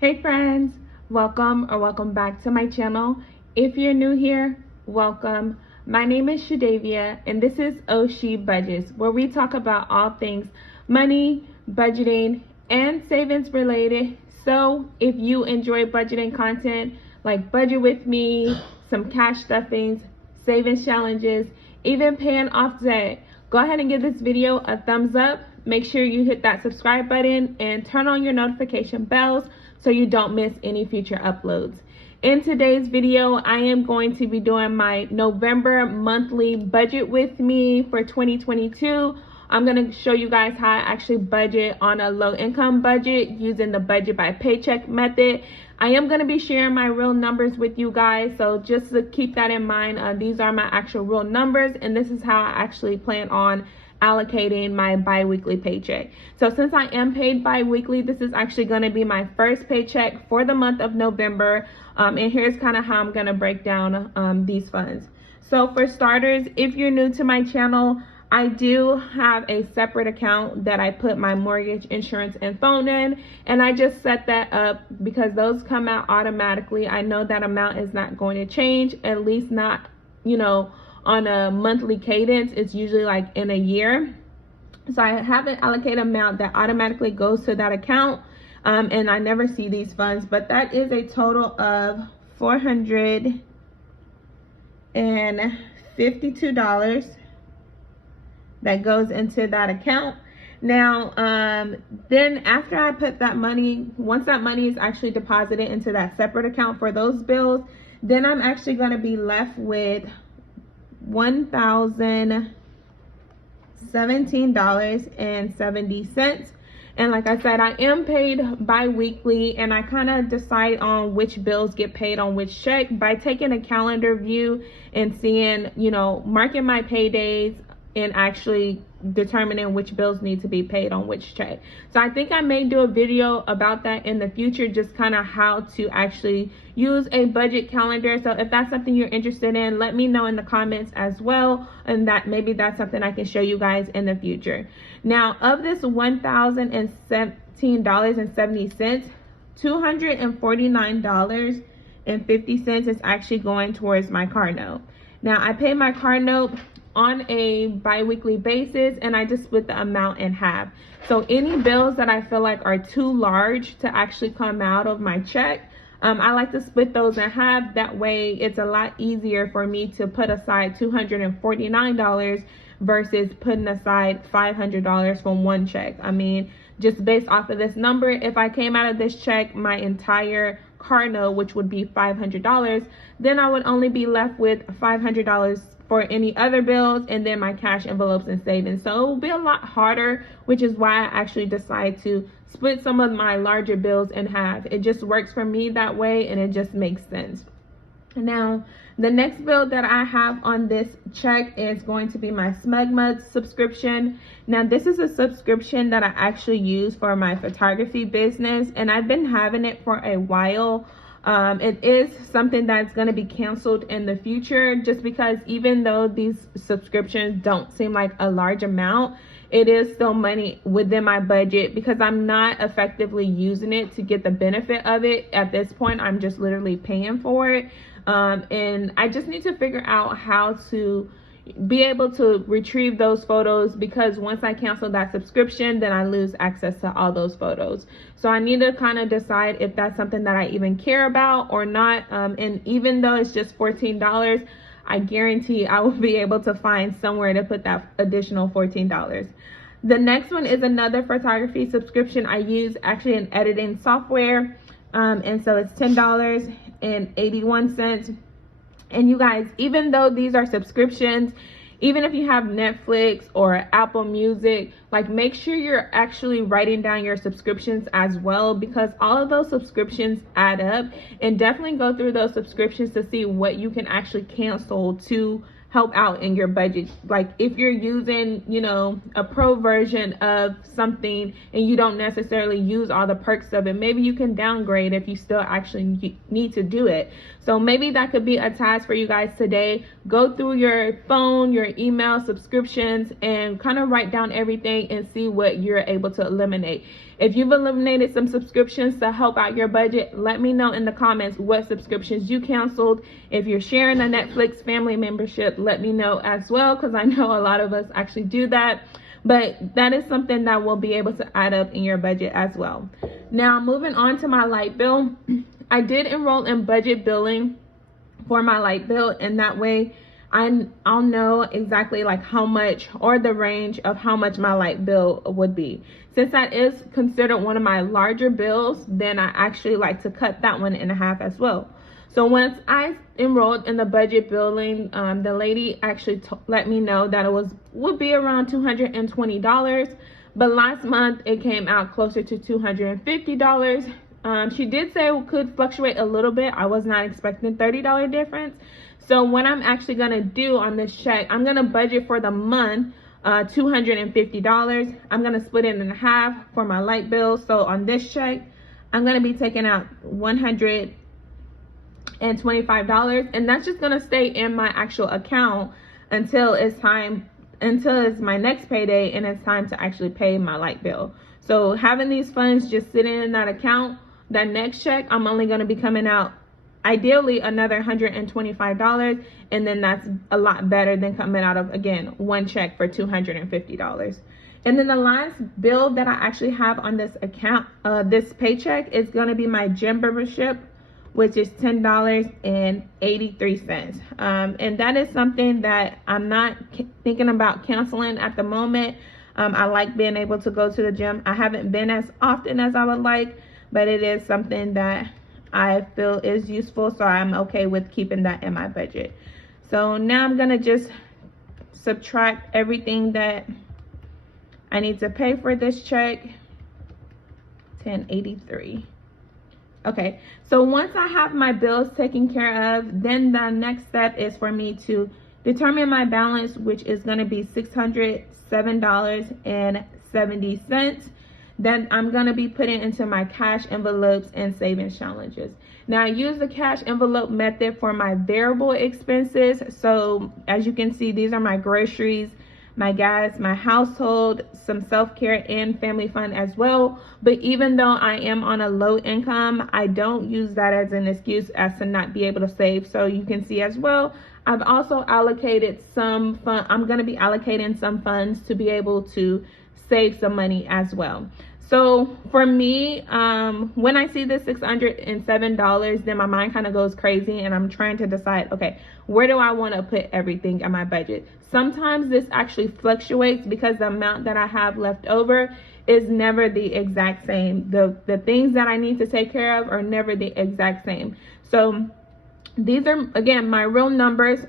Hey friends, welcome back to my channel. If you're new here, welcome. My name is Shadavia and this is Oshi Budgets, where we talk about all things money, budgeting, and savings related. So if you enjoy budgeting content like Budget With Me, some cash stuffings, savings challenges, even paying off debt, go ahead and give this video a thumbs up. Make sure you hit that subscribe button and turn on your notification bells so you don't miss any future uploads. In today's video, I am going to be doing my November monthly budget with me for 2022. I'm going to show you guys how I actually budget on a low income budget using the budget by paycheck method. I am going to be sharing my real numbers with you guys, so just to keep that in mind, these are my actual real numbers, and this is how I actually plan on allocating my bi-weekly paycheck. So since I am paid bi-weekly, this is actually going to be my first paycheck for the month of November, and here's kind of how I'm going to break down these funds. So for starters, if you're new to my channel, I do have a separate account that I put my mortgage, insurance, and phone in, and I just set that up because those come out automatically. I know that amount is not going to change, at least not, on a monthly cadence. It's usually like in a year. So I have an allocated amount that automatically goes to that account, and I never see these funds, but that is a total of $452 that goes into that account. Now, then after I put that money, once that money is actually deposited into that separate account for those bills, then I'm actually going to be left with $1,017.70. And like I said, I am paid bi-weekly, and I kind of decide on which bills get paid on which check by taking a calendar view and seeing, marking my paydays and actually determining which bills need to be paid on which check. So I think I may do a video about that in the future, just kind of how to actually use a budget calendar. So if that's something you're interested in, let me know in the comments as well, and that maybe that's something I can show you guys in the future. Now, of this $1,017.70, $249.50 is actually going towards my car note. Now, I pay my car note on a bi-weekly basis, and I just split the amount in half. So any bills that I feel like are too large to actually come out of my check, I like to split those in half. That way it's a lot easier for me to put aside $249 versus putting aside $500 from one check. I mean, just based off of this number, if I came out of this check my entire car note, which would be $500, then I would only be left with $500 for any other bills, and then my cash envelopes and savings. So it will be a lot harder, which is why I actually decide to split some of my larger bills in half. It just works for me that way, and it just makes sense. Now, the next bill that I have on this check is going to be my SmugMug subscription. Now, this is a subscription that I actually use for my photography business, and I've been having it for a while. It is something that's going to be canceled in the future, just because even though these subscriptions don't seem like a large amount, it is still money within my budget because I'm not effectively using it to get the benefit of it. At this point, I'm just literally paying for it. And I just need to figure out how to be able to retrieve those photos, because once I cancel that subscription, then I lose access to all those photos. So I need to kind of decide if that's something that I even care about or not. And even though it's just $14, I guarantee I will be able to find somewhere to put that additional $14. The next one is another photography subscription. I use actually an editing software, and so it's $10.81. And you guys, even though these are subscriptions, even if you have Netflix or Apple Music, like, make sure you're actually writing down your subscriptions as well, because all of those subscriptions add up. And definitely go through those subscriptions to see what you can actually cancel to help out in your budget. Like, if you're using, a pro version of something and you don't necessarily use all the perks of it, maybe you can downgrade if you still actually need to do it. So maybe that could be a task for you guys today. Go through your phone, your email subscriptions, and kind of write down everything and see what you're able to eliminate. If you've eliminated some subscriptions to help out your budget, let me know in the comments what subscriptions you canceled. If you're sharing a Netflix family membership, let me know as well, because I know a lot of us actually do that. But that is something that will be able to add up in your budget as well. Now, moving on to my light bill. I did enroll in budget billing for my light bill, and that way I'll know exactly like how much, or the range of how much my light bill would be. Since that is considered one of my larger bills, then I actually like to cut that one in half as well. So once I enrolled in the budget billing, the lady actually let me know that it would be around $220, but last month it came out closer to $250. She did say it could fluctuate a little bit. I was not expecting $30 difference. So what I'm actually gonna do on this check, I'm gonna budget for the month $250. I'm gonna split it in half for my light bill. So on this check, I'm gonna be taking out $125, and that's just gonna stay in my actual account until it's my next payday and it's time to actually pay my light bill. So having these funds just sitting in that account, that next check, I'm only gonna be coming out ideally another $125, and then that's a lot better than coming out of, again, one check for $250. And then the last bill that I actually have on this account, this paycheck, is going to be my gym membership, which is $10.83. And that is something that I'm not thinking about canceling at the moment. I like being able to go to the gym. I haven't been as often as I would like, but it is something that I feel is useful, so I'm okay with keeping that in my budget. So now I'm gonna just subtract everything that I need to pay for this check. $10.83. Okay, so once I have my bills taken care of, then the next step is for me to determine my balance, which is gonna be $607.70. That I'm gonna be putting into my cash envelopes and savings challenges. Now, I use the cash envelope method for my variable expenses. So as you can see, these are my groceries, my gas, my household, some self-care and family fund as well. But even though I am on a low income, I don't use that as an excuse as to not be able to save. So you can see as well, I've also allocated some fund. I'm gonna be allocating some funds to be able to save some money as well. So for me, when I see this $607, then my mind kind of goes crazy, and I'm trying to decide, okay, where do I want to put everything in my budget? Sometimes this actually fluctuates because the amount that I have left over is never the exact same. The things that I need to take care of are never the exact same. So these are, again, my real numbers.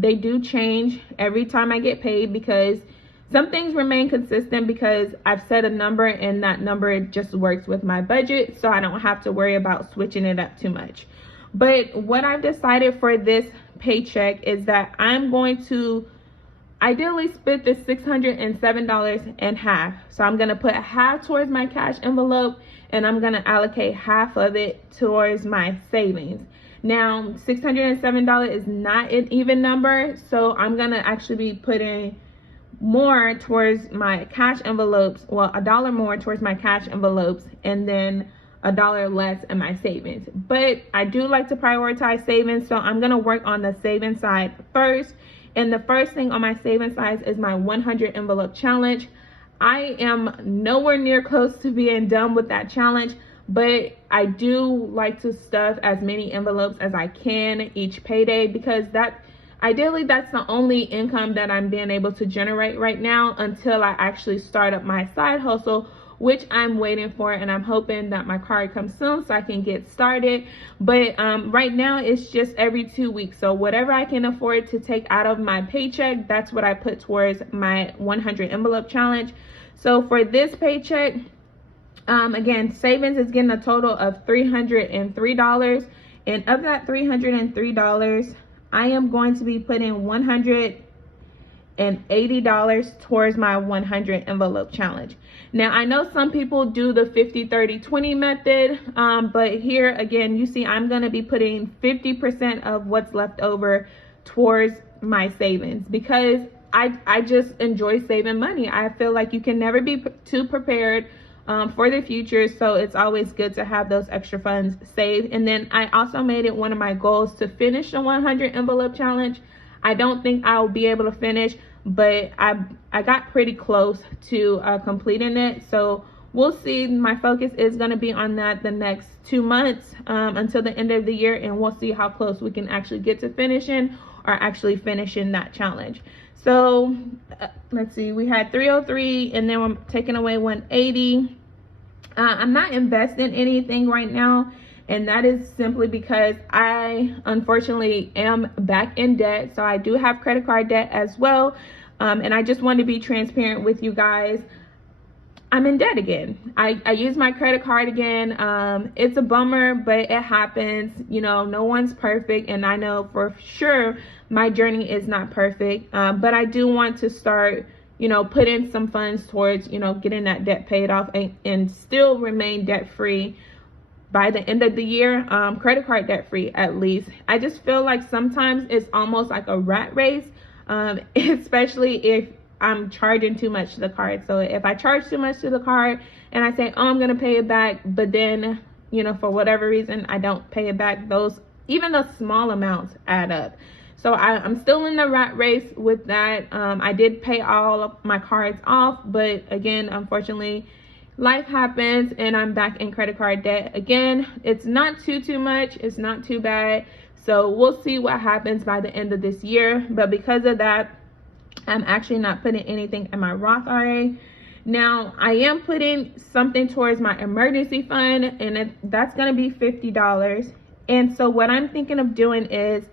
They do change every time I get paid, because some things remain consistent because I've set a number, and that number just works with my budget, so I don't have to worry about switching it up too much. But what I've decided for this paycheck is that I'm going to ideally split this $607 in half. So I'm going to put half towards my cash envelope, and I'm going to allocate half of it towards my savings. Now, $607 is not an even number, so I'm going to actually be putting more towards my cash envelopes, well, $1 more towards my cash envelopes, and then $1 less in my savings. But I do like to prioritize savings, so I'm gonna work on the savings side first. And the first thing on my savings side is my 100 envelope challenge. I am nowhere near close to being done with that challenge, but I do like to stuff as many envelopes as I can each payday, because ideally, that's the only income that I'm being able to generate right now until I actually start up my side hustle, which I'm waiting for, and I'm hoping that my card comes soon so I can get started. But right now, it's just every 2 weeks. So whatever I can afford to take out of my paycheck, that's what I put towards my 100 envelope challenge. So for this paycheck, again, savings is getting a total of $303. And of that $303, I am going to be putting $180 towards my 100 envelope challenge. Now, I know some people do the 50-30-20 method, but here again, you see I'm going to be putting 50% of what's left over towards my savings, because I just enjoy saving money. I feel like you can never be too prepared for the future. So it's always good to have those extra funds saved. And then I also made it one of my goals to finish the 100 envelope challenge. I don't think I'll be able to finish, but I got pretty close to completing it. So we'll see. My focus is going to be on that the next 2 months until the end of the year, and we'll see how close we can actually get to finishing or actually finishing that challenge. So let's see, we had 303 and then we're taking away 180. I'm not investing anything right now, and that is simply because I unfortunately am back in debt. So I do have credit card debt as well, and I just want to be transparent with you guys. I'm in debt again. I use my credit card again. It's a bummer, but it happens. You know, no one's perfect, and I know for sure my journey is not perfect. But I do want to start, you know, put in some funds towards, you know, getting that debt paid off and still remain debt free by the end of the year. Credit card debt free at least. I just feel like sometimes it's almost like a rat race, especially if I'm charging too much to the card. So if I charge too much to the card and I say, oh, I'm going to pay it back, but then, you know, for whatever reason, I don't pay it back, even those small amounts add up. So I'm still in the rat race with that. I did pay all of my cards off, but again, unfortunately, life happens and I'm back in credit card debt again. It's not too much. It's not too bad. So we'll see what happens by the end of this year. But because of that, I'm actually not putting anything in my Roth IRA. Now, I am putting something towards my emergency fund, and that's going to be $50. And so what I'm thinking of doing is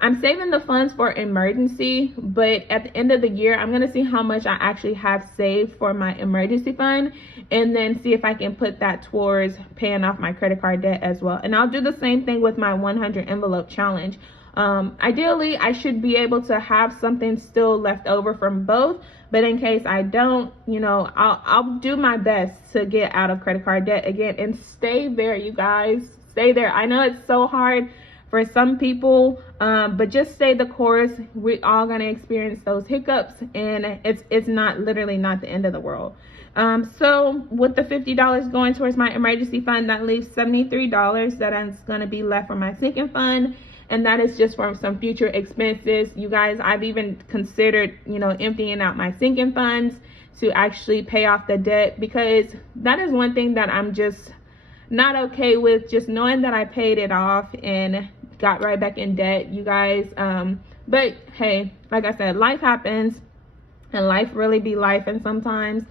I'm saving the funds for emergency, but at the end of the year, I'm going to see how much I actually have saved for my emergency fund, and then see if I can put that towards paying off my credit card debt as well. And I'll do the same thing with my 100 envelope challenge. Ideally, I should be able to have something still left over from both, but in case I don't, you know, I'll do my best to get out of credit card debt again and stay there, you guys. Stay there. I know it's so hard for some people, but just stay the course. We're all gonna experience those hiccups, and it's literally not the end of the world. So with the $50 going towards my emergency fund, that leaves $73 that is gonna be left for my sinking fund. And that is just for some future expenses. You guys, I've even considered, you know, emptying out my sinking funds to actually pay off the debt, because that is one thing that I'm just not okay with, just knowing that I paid it off and got right back in debt, you guys. But hey, like I said, life happens, and life really be life, and sometimes.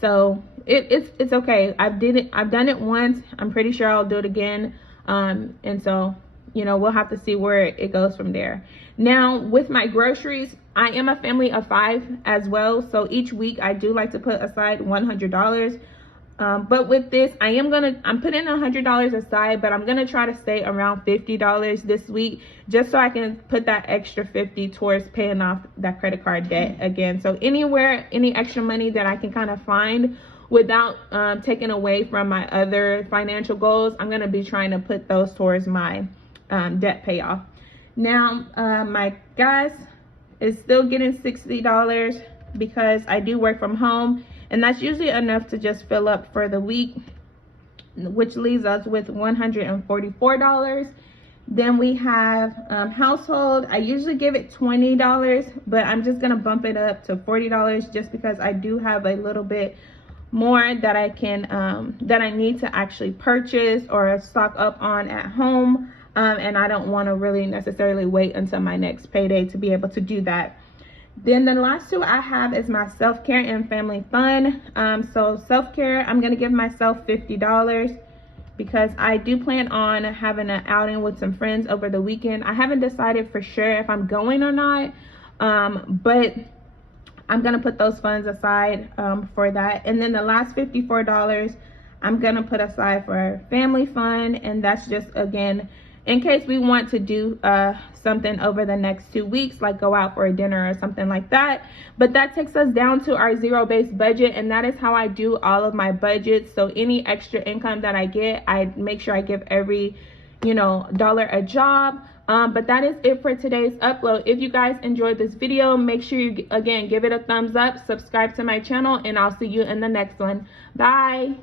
So it's okay. I've done it once. I'm pretty sure I'll do it again. And so, you know, we'll have to see where it goes from there. Now, with my groceries, I am a family of 5 as well. So each week I do like to put aside $100. But with this, I'm putting $100 aside, but I'm gonna try to stay around $50 this week, just so I can put that extra $50 towards paying off that credit card debt again. So any extra money that I can kind of find without taking away from my other financial goals, I'm gonna be trying to put those towards my debt payoff. Now, my gas is still getting $60 because I do work from home, and that's usually enough to just fill up for the week, which leaves us with $144. Then we have household. I usually give it $20, but I'm just gonna bump it up to $40 just because I do have a little bit more that I can that I need to actually purchase or stock up on at home. And I don't want to really necessarily wait until my next payday to be able to do that. Then the last 2 I have is my self-care and family fun. So self-care, I'm going to give myself $50 because I do plan on having an outing with some friends over the weekend. I haven't decided for sure if I'm going or not, but I'm going to put those funds aside for that. And then the last $54 I'm going to put aside for family fun, and that's just, again, in case we want to do something over the next 2 weeks, like go out for a dinner or something like that. But that takes us down to our zero-based budget, and that is how I do all of my budgets. So any extra income that I get, I make sure I give every, you know, dollar a job. But that is it for today's upload. If you guys enjoyed this video, make sure you, again, give it a thumbs up, subscribe to my channel, and I'll see you in the next one. Bye.